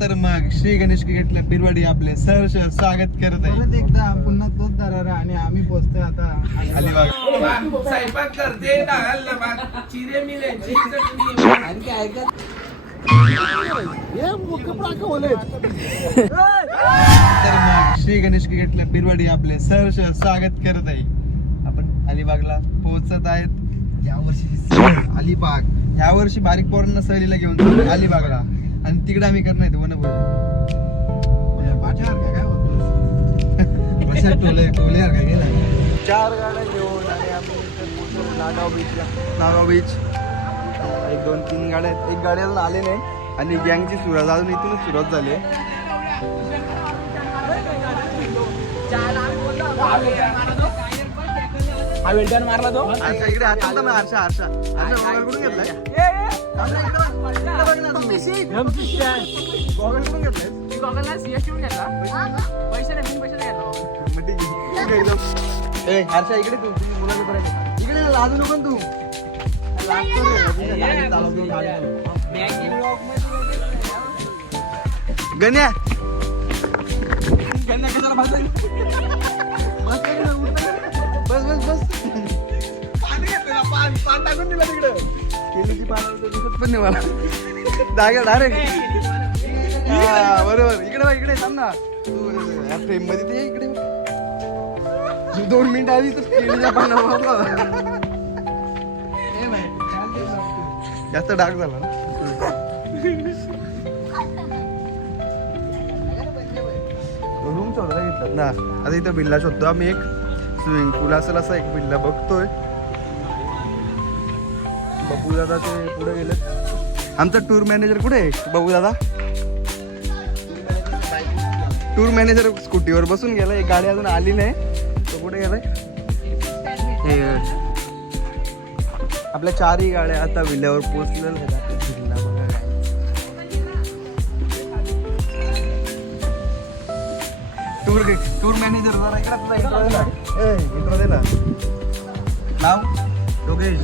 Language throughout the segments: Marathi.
तर मग श्री गणेश क्रिकेट बिरवाडी आपले सहर्ष स्वागत करत आहे. परत एकदा पुन्हा तोच दरारा आणि आम्ही पोहोचतोय आता अलिबाग. स्वयंपाक करते चिरे मिऱ्याची चटणी आणखी ऐकत तर मग श्री गणेश क्रिकेट बिरवाडी आपले सहर्ष स्वागत करत आहे. आपण अलिबागला पोहोचत आहेत. यावर्षी अलिबाग यावर्षी बारीक पोरांना सहलीला घेऊन चाललो अलिबागला आणि तिकडे आम्ही करणार आहे वनभोजन. पाठ्यावर काय होत टोलेवर काय गेला 4 गाड्या घेऊन आणि आम्ही इथे पोहोचलो नागाव बीचला. नागाव बीच 1-2-3 गाड्या आहेत. एक गाडी अजून आले नाही आणि गँगची सुरुवात अजून इथूनच सुरुवात झाली. हा वेल्टन मारला तो हर्षा इकडे हात ना हर्षा हर्षा हर्षा कुठून घेतलाय? गॉगल कुठून घेतलाय? ए हर्षा इकडे तू तुझी मुलाचं बरं इकडे लाजू नको तू. गण्या गण्या कशाला बस बस बस पाणी घेतलं पान टाकून दिला तिकडं. केलीची पानं दिसत पण नाही मला. जागा डायरेक्ट बरोबर इकडे बघ इकडे थांब ना तू या फ्रेम मध्ये ते इकडे 2 मिनिट आधी तर केळीच्या पानावर जास्त डाग झाला ना. रूम शोधायला घेतला ना. आता इथं बिल्ला शोधतो आम्ही. एक स्विमिंग पूल असेल असा एक बिल्ला बघतोय. बबू दादा ते पुढे गेले. आमचा टूर मॅनेजर कुठे आहे बबू दादा? टूर मॅनेजर स्कूटीवर बसून गेलाय. एक गाडी अजून आली नाही. तो कुठे गेलाय? आपल्या 4ही गाड्या आता विल्यावर पोहोचलेल्या. टूर मॅनेजर इंट्रो दे ना. नाव योगेश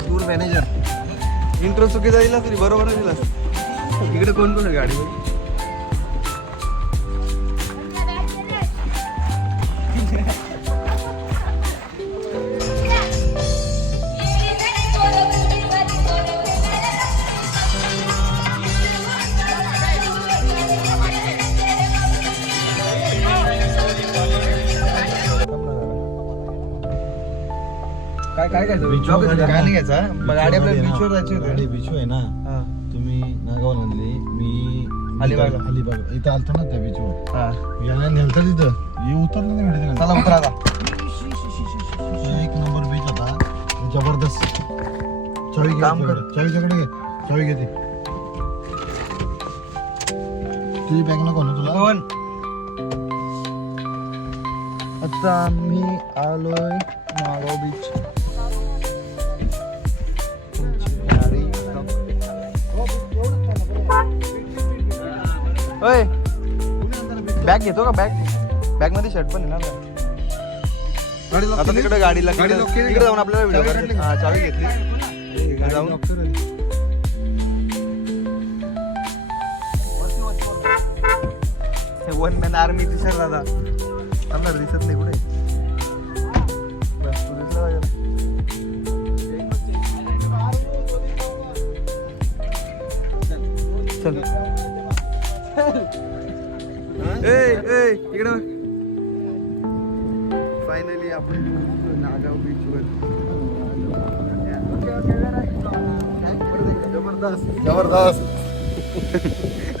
टूर मॅनेजर. इंट्रो चुकीचा दिला तरी बरोबर दिला. इकडे कोण कोण आहे गाडी? काय काय काय नाही घ्यायचा. गाडी आपल्याला बीचवर जायची होती. बीच आहे ना. तुम्ही नागावला आणली मी अलिबाग इथं आलतो ना त्या बीचवर. याला नेलता तिथं उतरलं नाही मिळते. चला उतरा आता. एक नंबर बीच होता जबरदस्त. चावी काम कर. चावीच्याकडे घे. चावी घेते तुझी बॅग नको ना तुला. आता आम्ही आलोय नागाव बीच. बॅग घेतो का? बॅग मध्ये शर्ट पण आहे ना. आता तिकडे गाडीला तिकडे जाऊन आपल्याला व्हिडिओ करायचा. हा चावी घेतली जाऊन. One man army T shirt दादा आपल्याला दिसत नाही कुठे. बस तू दिसला पाहिजे. चल इकडे फायनली आपण नागाव बीचवर. जबरदस्त जबरदस्त.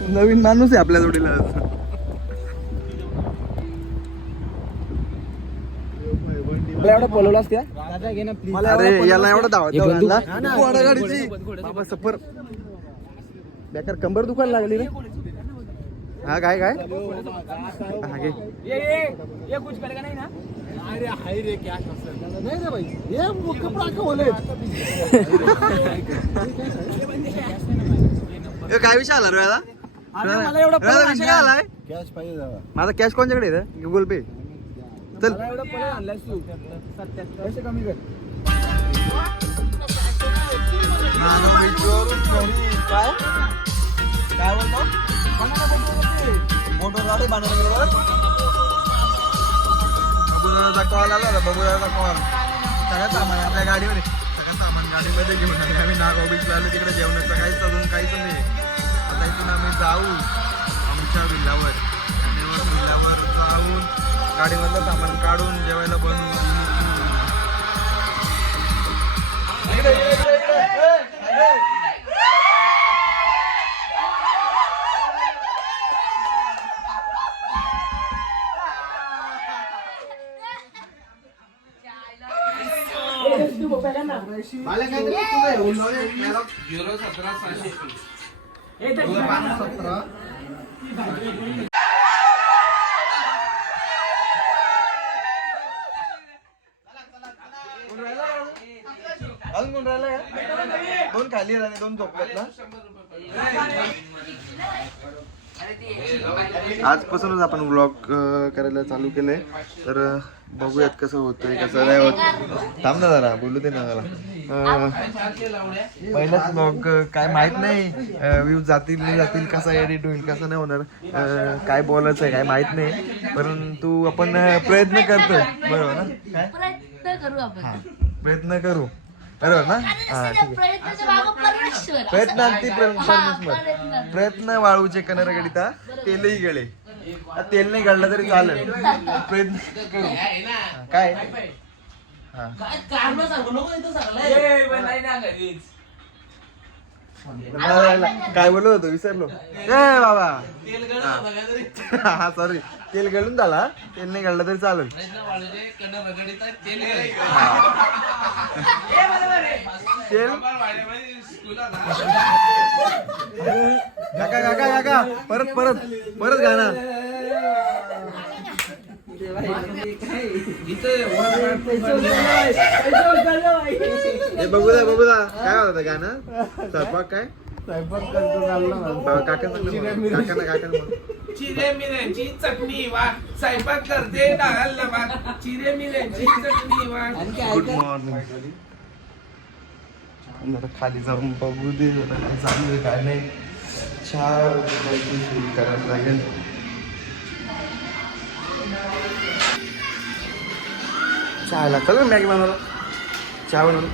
नवीन माणूस आहे आपल्या जोडीला. एवढा बोलवलास त्या अरे याला एवढा धावत गाडीची बाबा सफर बेकार कंबर दुखायला लागली रे. हा काय काय हा घे. ये कुछ करेगा नहीं ना. अरे हाय रे क्या नहीं रे भाई ये कपड़ा का बोले. काय विषय आला रे मला एवढा विषय काय आलाय? कॅश पाहिजे दादा. माझा कॅश कोणच्याकडे आहे? गुगल पे. चल एवढा पहिले आणलास तू 77 पैसे कमी कर. काय काय बोलतो मोटर गाडी बनवण्याबरोबर बबूदाचा कॉल आला होता. बबूदाचा कॉल सगळं सामान आपल्या गाडीमध्ये सगळं सामान गाडीमध्ये घेऊन आले. आम्ही नागाव बीचला आलो तिकडे जेवणाचं काहीच अजून काहीच नाही. आता इथून आम्ही जाऊ आमच्या विल्ल्यावर आणि मग विल्ल्यावर जाऊन गाडीमधलं सामान काढून जेवायला बनवून अजून कोण राहिला का? दोन खाली राहिले दोन झोपलेत ना. आजपासूनच आपण व्लॉग करायला चालू केलंय तर बघूयात कसं होतंय कसं नाही होत. थांब ना जरा बोलू दे ना मला. पहिलाच व्लॉग काय माहित नाही व्ह्यूज जातील नाही जातील कसं एडिट होईल कसं नाही होणार काय बोलायचं आहे काय माहित नाही परंतु आपण प्रयत्न करतोय बरोबर ना. प्रयत्न करू आपण. प्रयत्न करू बरोबर ना. हा ठीक आहे. प्रयत्न वाळूचे कनर गडिता तेलही गळे तेल नाही गळलं तरी चालेल प्रयत्न करू काय. हा काय बोललो होतो विसरलो ए बाबा. हा सॉरी तेल गळून झाला तेल नाही गळलं तरी चालेल. तेल काका काका काका परत परत परत गाणं बघू काय होतं गाणं स्वयंपाक काय काका चिरे मिऱ्यांची चटणी वा स्वयंपाक करते डाळ भात चिरे मिऱ्यांची चटणी वा. Good morning. जरा खाली जाऊन बघू दे जरा चालू आहे काय नाही. चहा करायला लागेल. चहाला चल मॅगी बनवला चहा बनवला.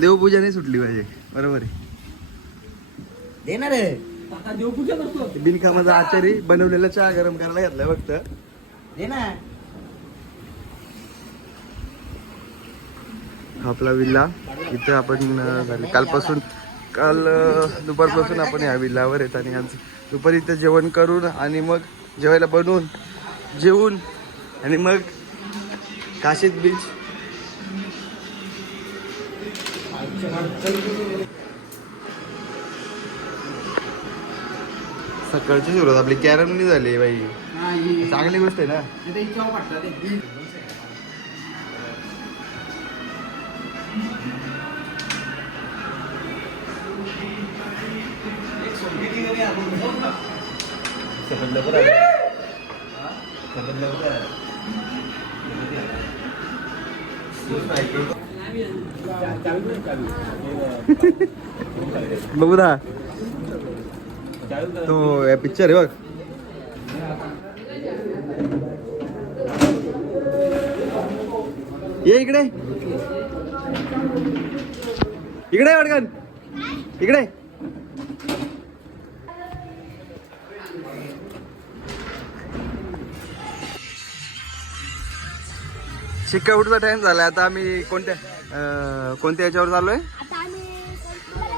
देवपूजा नाही सुटली पाहिजे बरोबर आहे. देणार आहे देवपूजा करतो. बिनकामाचा आचारी बनवलेला चहा गरम करायला घेतलाय फक्त. दे ना. आपला विल्ला इथं आपण काल दुपारपासून आपण या विल्ल्यावर येत आणि आज दुपारी इथं जेवण करून आणि मग जेवायला बनवून जेवून आणि मग काशीद बीच सकाळची सुरुवात आपली कॅरमनी झाली बाई. चांगली गोष्ट आहे ना. बघू ना तो पिक्चर आहे बघ. ये इकडे इकडे वडकन इकडे. शिक्का उठचा टाइम झाला. आता आम्ही कोणत्या याच्यावर चाललोय.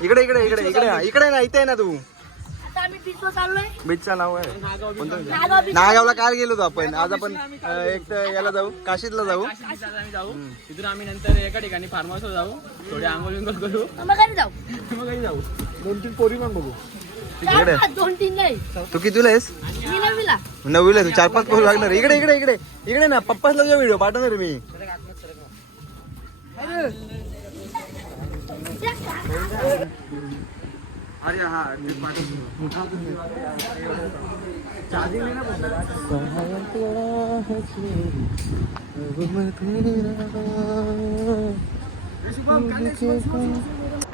इकडे इकडे इकडे इकडे इकडे ना इथे आहे ना तू. बीचचं नाव आहे कोणतं नागावला काल गेलो होतो आपण. आज आपण एक तर याला जाऊ काशीदला जाऊ. तिथून आम्ही नंतर एका ठिकाणी फार्म हाऊसवर जाऊ थोडे आंघोळ विंघोळ करू मग जाऊ 2-3 पोरी पण बघू. इकडे 2-3 नाही. तू कितीला आहेस. नववीला तू 4-5 पोरी लागणार. इकडे इकडे इकडे इकडे ना पप्पासला जो व्हिडिओ पाठवणार मी. अरे हा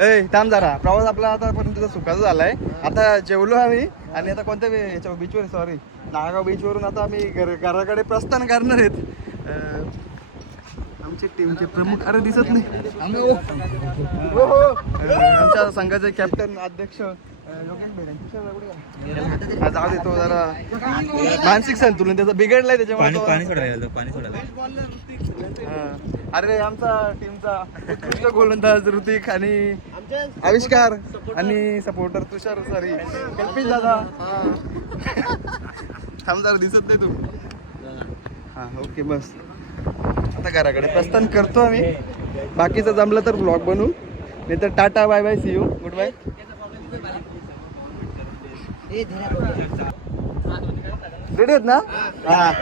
ए थांब जरा. प्रवास आपला आतापर्यंत सुखाचा झालाय. आता जेवलो आम्ही आणि आता कोणत्या याच्या बीचवर, सॉरी नागाव बीचवरून आता आम्ही घराकडे प्रस्थान करणार आहेत. आमच्या टीमचे प्रमुख अरे दिसत नाही आम्ही आमच्या संघाचे कॅप्टन अध्यक्ष योगेश भाई. हा जाऊ देतो जरा मानसिक संतुलन त्याचं बिघडलंय त्याच्यामुळे पाणी सोडायला. अरे आमचा टीमचा उत्कृष्ट गोलंदाज ऋतिक आणि आविष्कार आणि सपोर्टर तुषार सॉरी कल्पित दादा. थांब जरा दिसत नाही तू. हा ओके बस. आता घराकडे प्रस्थान करतो आम्ही. बाकीचं जमलं तर ब्लॉग बनवू, नाही तर tata bye bye see you goodbye. Ready आहेत ना? हा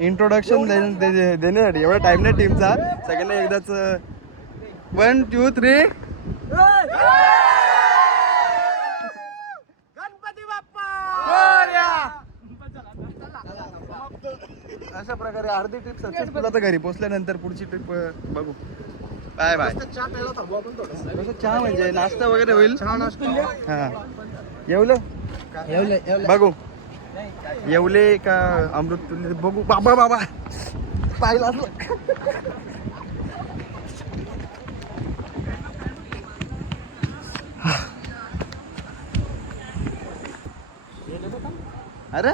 इंट्रोडक्शन देण्यासाठी एवढा टाइम नाही टीमचा. सगळ्यांना एकदाच 1 2 3 गणपती बाप्पा. अशा प्रकारे अर्धी ट्रिप सक्सेसफुल. आता घरी पोहोचल्यानंतर पुढची ट्रिप बघू. Bye bye. चहा म्हणजे नाश्ता वगैरे होईल. हा येवले बघू येवले का अमृत बघू. बाबा बाबा पाहिला अरे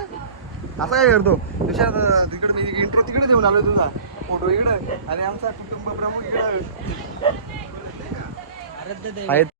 असं काय करतो तुषार. तिकडे मी इंट्रो तिकडे देऊन आलो तुझा फोटो इकडे आणि आमचा कुटुंब प्रमुख इकडे आहेत.